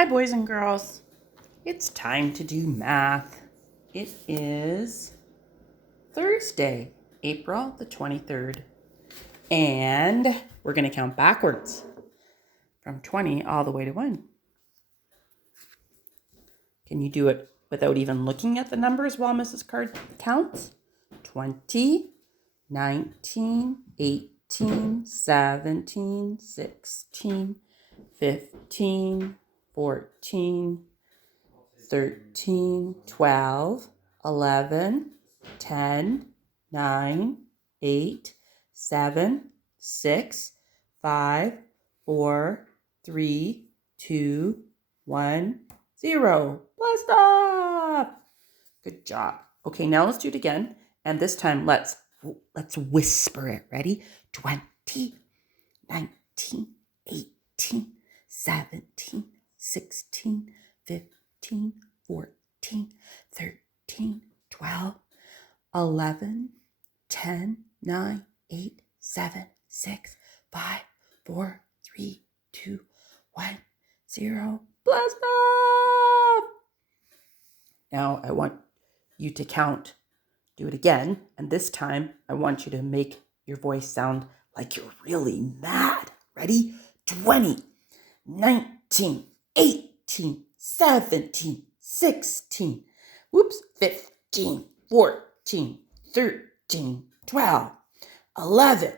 Hi, boys and girls. It's time to do math. It is Thursday, April the 23rd, and we're going to count backwards from 20 all the way to 1. Can you do it without even looking at the numbers while Mrs. Card counts? 20, 19, 18, 17, 16, 15, 14, 13, 12, 11, 10, 9, 8, 7, 6, 5, 4, 3, 2, 1, 0. Blast off! Good job. Okay, now let's do it again. And this time, let's whisper it. Ready? 20, 19, 18, 17, 16, 15, 14, 13, 12, 11, 10, 9, 8, 7, 6, 5, 4, 3, 2, 1, 0. Blast off! Now I want you to count. Do it again. And this time I want you to make your voice sound like you're really mad. Ready? 20, 19, 18, 17, 16, 15, 14, 13, 12, 11,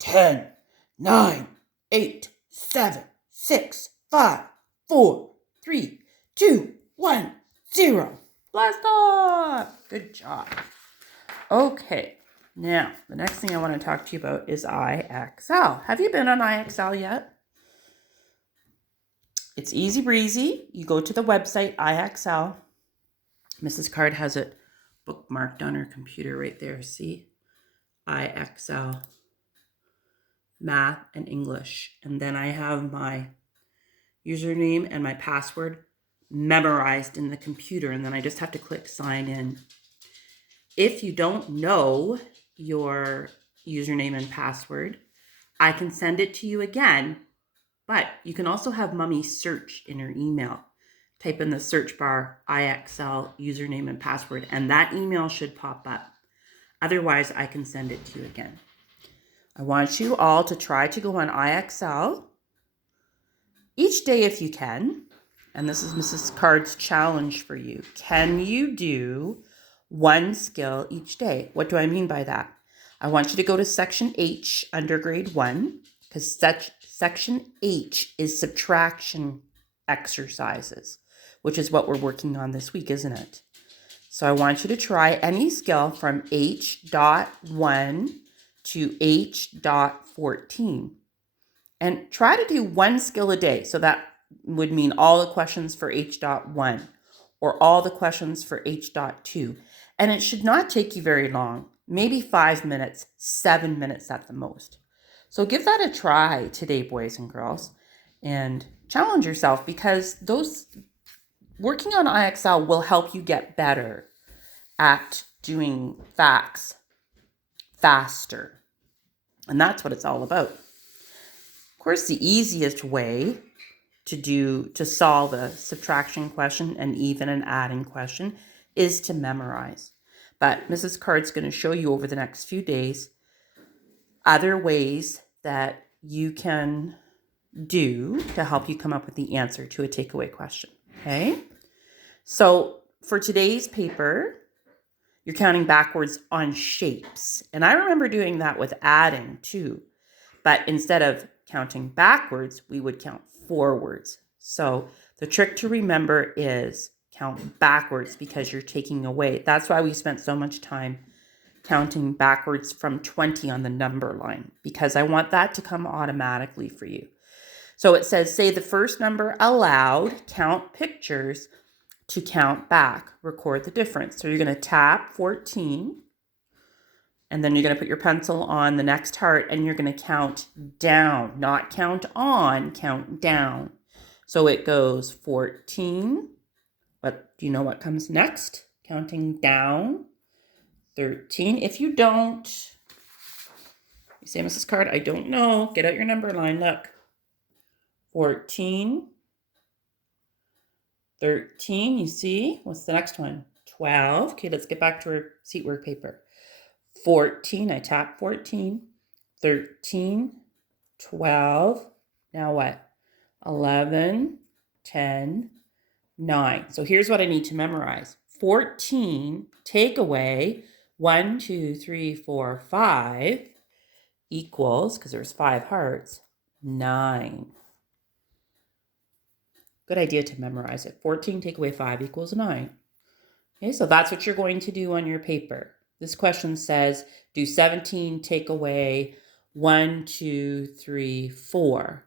10, 9, 8, 7, 6, 5, 4, 3, 2, 1, 0. Blast off! Good job. Okay, now the next thing I want to talk to you about is IXL. Have you been on IXL yet? It's easy breezy. You go to the website IXL. Mrs. Card has it bookmarked on her computer right there. See? IXL, Math and English. And then I have my username and my password memorized in the computer. And then I just have to click sign in. If you don't know your username and password, I can send it to you again. But you can also have Mummy search in her email. Type in the search bar IXL username and password, and that email should pop up. Otherwise, I can send it to you again. I want you all to try to go on IXL each day if you can. And this is Mrs. Card's challenge for you. Can you do one skill each day? What do I mean by that? I want you to go to section H under grade 1, because section H is subtraction exercises, which is what we're working on this week, isn't it? So I want you to try any skill from H.1 to H.14. And try to do one skill a day. So that would mean all the questions for H.1 or all the questions for H.2. And it should not take you very long. Maybe 5 minutes, 7 minutes at the most. So give that a try today, boys and girls, and challenge yourself, because those working on IXL will help you get better at doing facts faster. And that's what it's all about. Of course, the easiest way to solve a subtraction question and even an adding question is to memorize. But Mrs. Card's going to show you over the next few days other ways that you can do to help you come up with the answer to a takeaway question. Okay? So for today's paper, you're counting backwards on shapes. And I remember doing that with adding too. But instead of counting backwards, we would count forwards. So the trick to remember is count backwards because you're taking away. That's why we spent so much time counting backwards from 20 on the number line, because I want that to come automatically for you. So it says, say the first number aloud, count pictures to count back, record the difference. So you're going to tap 14, and then you're going to put your pencil on the next heart, and you're going to count down, not count on, count down. So it goes 14. But do you know what comes next? Counting down. 13. If you don't, you say, Mrs. Card, I don't know. Get out your number line. Look. 14. 13, you see? What's the next one? 12. Okay, let's get back to our seat work paper. 14, I tap 14. 13, 12. Now what? 11, 10, 9. So here's what I need to memorize. 14, take away 1, 2, 3, 4, 5 equals, because there's 5 hearts, 9. Good idea to memorize it. 14 take away 5 equals 9. Okay, so that's what you're going to do on your paper. This question says, do 17 take away 1, 2, 3, 4?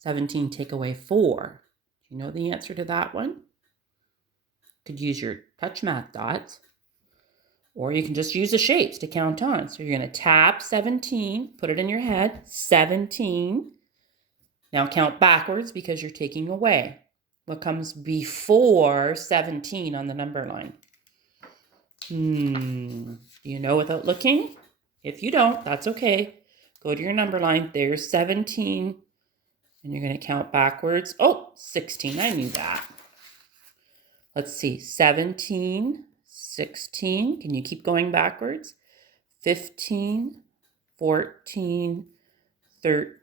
17 take away 4. Do you know the answer to that one? You could use your touch math dots, or you can just use the shapes to count on. So you're going to tap 17, put it in your head, 17. Now count backwards because you're taking away. What comes before 17 on the number line? Do you know without looking? If you don't, that's okay. Go to your number line. There's 17. And you're going to count backwards. Oh, 16. I knew that. Let's see. 17, 16. Can you keep going backwards? 15, 14, 13.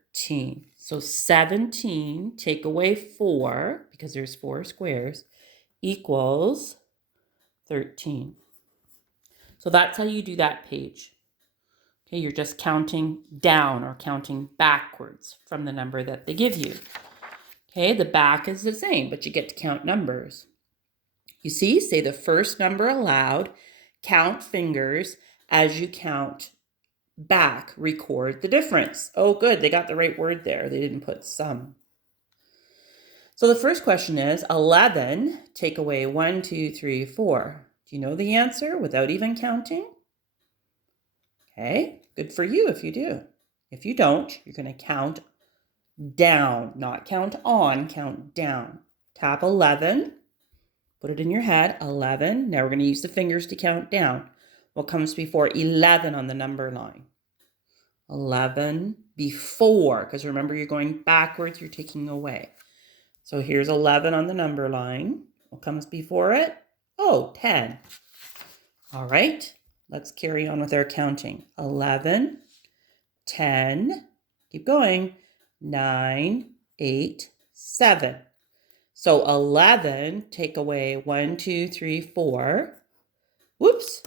So 17, take away 4, because there's 4 squares, equals 13. So that's how you do that page. Okay, you're just counting down or counting backwards from the number that they give you. Okay, the back is the same, but you get to count numbers. You see, say the first number aloud, count fingers as you count back, record the difference. Oh, good, they got the right word there. They didn't put some. So the first question is 11, take away 1, 2, 3, 4. Do you know the answer without even counting? Okay, good for you if you do. If you don't, you're going to count down, not count on, count down. Tap 11, put it in your head, 11. Now we're going to use the fingers to count down. What comes before 11 on the number line? 11 before, because remember you're going backwards, you're taking away. So here's 11 on the number line. What comes before it? Oh, 10. All right, let's carry on with our counting. 11, 10, keep going, 9, 8, 7. So 11, take away 1, 2, 3, 4. Whoops,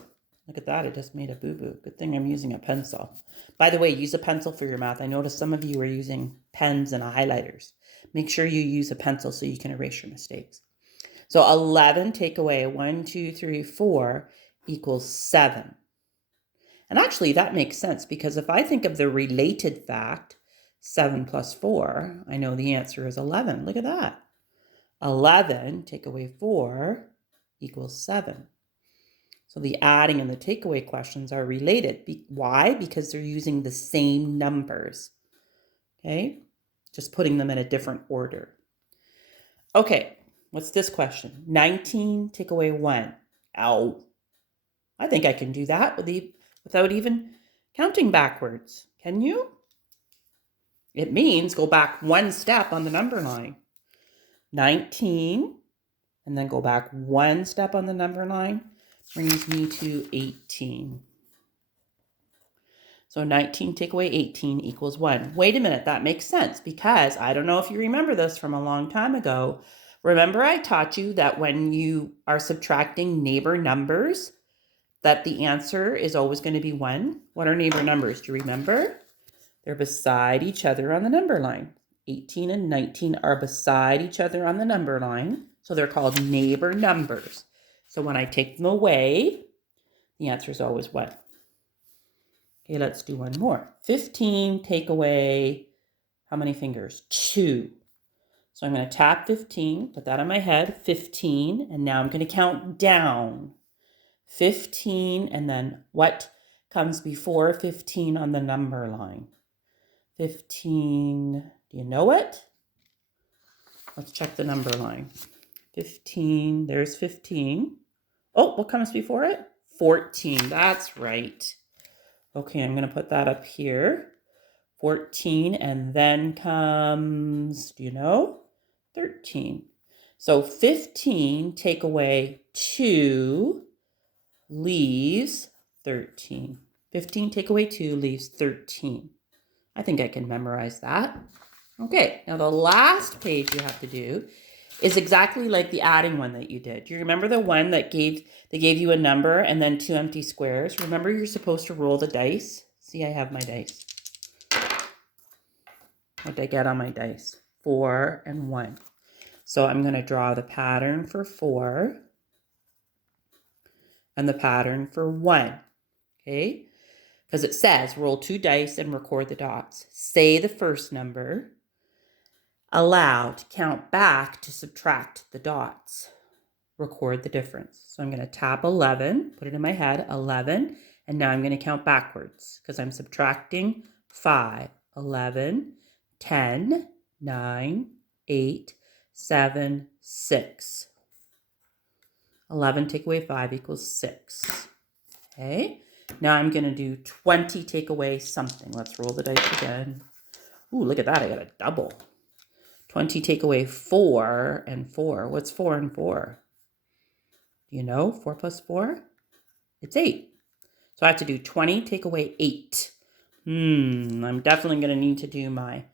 look at that, I just made a boo-boo. Good thing I'm using a pencil. By the way, use a pencil for your math. I noticed some of you are using pens and highlighters. Make sure you use a pencil so you can erase your mistakes. So 11, take away 1, 2, 3, 4 equals 7. And actually that makes sense because if I think of the related fact, 7 plus 4, I know the answer is 11. Look at that. 11, take away 4 equals 7. So the adding and the takeaway questions are related. Why? Because they're using the same numbers. Okay, just putting them in a different order. Okay, what's this question? 19, take away 1. Ow. I think I can do that without even counting backwards. Can you? It means go back one step on the number line. 19, and then go back one step on the number line, brings me to 18. So 19 take away 18 equals 1. Wait a minute, that makes sense because I don't know if you remember this from a long time ago. Remember I taught you that when you are subtracting neighbor numbers, that the answer is always going to be 1. What are neighbor numbers? Do you remember? They're beside each other on the number line. 18 and 19 are beside each other on the number line, so they're called neighbor numbers. So when I take them away, the answer is always 1. Okay, let's do one more. 15, take away, how many fingers? 2. So I'm going to tap 15, put that on my head, 15, and now I'm going to count down. 15, and then what comes before 15 on the number line? 15, do you know it? Let's check the number line. 15, there's 15. Oh, what comes before it? 14, that's right. Okay, I'm going to put that up here. 14, and then comes, do you know? 13. So 15 take away 2 leaves 13. 15 take away 2 leaves 13. I think I can memorize that. Okay, now the last page you have to do is exactly like the adding one that you did. Do you remember the one that they gave you a number and then 2 empty squares? Remember you're supposed to roll the dice? See, I have my dice. What did I get on my dice? 4 and 1. So I'm going to draw the pattern for 4 and the pattern for 1. Okay? Because it says roll 2 dice and record the dots. Say the first number. Aloud, count back to subtract the dots. Record the difference. So I'm going to tap 11, put it in my head, 11, and now I'm going to count backwards because I'm subtracting 5, 11, 10, 9, 8, 7, 6. 11 take away 5 equals 6. Okay, now I'm going to do 20 take away something. Let's roll the dice again. Ooh, look at that, I got a double. 20 take away 4 and 4. What's 4 and 4? Do you know? 4 plus 4? It's 8. So I have to do 20 take away 8. I'm definitely going to need to do my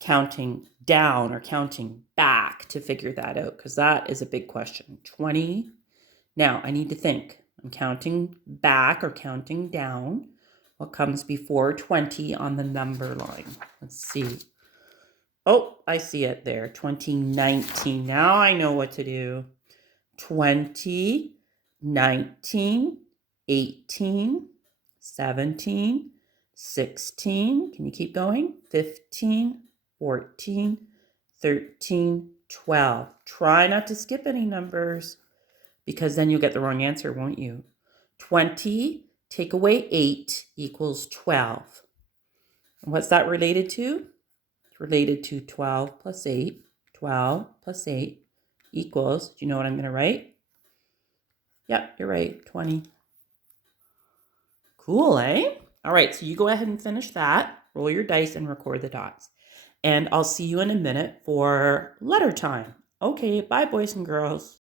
counting down or counting back to figure that out because that is a big question. 20. Now I need to think. I'm counting back or counting down. What comes before 20 on the number line? Let's see. Oh, I see it there. 2019. Now I know what to do. 20, 19, 18, 17, 16. Can you keep going? 15, 14, 13, 12. Try not to skip any numbers because then you'll get the wrong answer, won't you? 20 take away 8 equals 12. And what's that related to? It's related to 12 plus 8. 12 plus 8 equals, do you know what I'm going to write? Yep, you're right, 20. Cool, eh? All right, so you go ahead and finish that. Roll your dice and record the dots. And I'll see you in a minute for letter time. Okay, bye, boys and girls.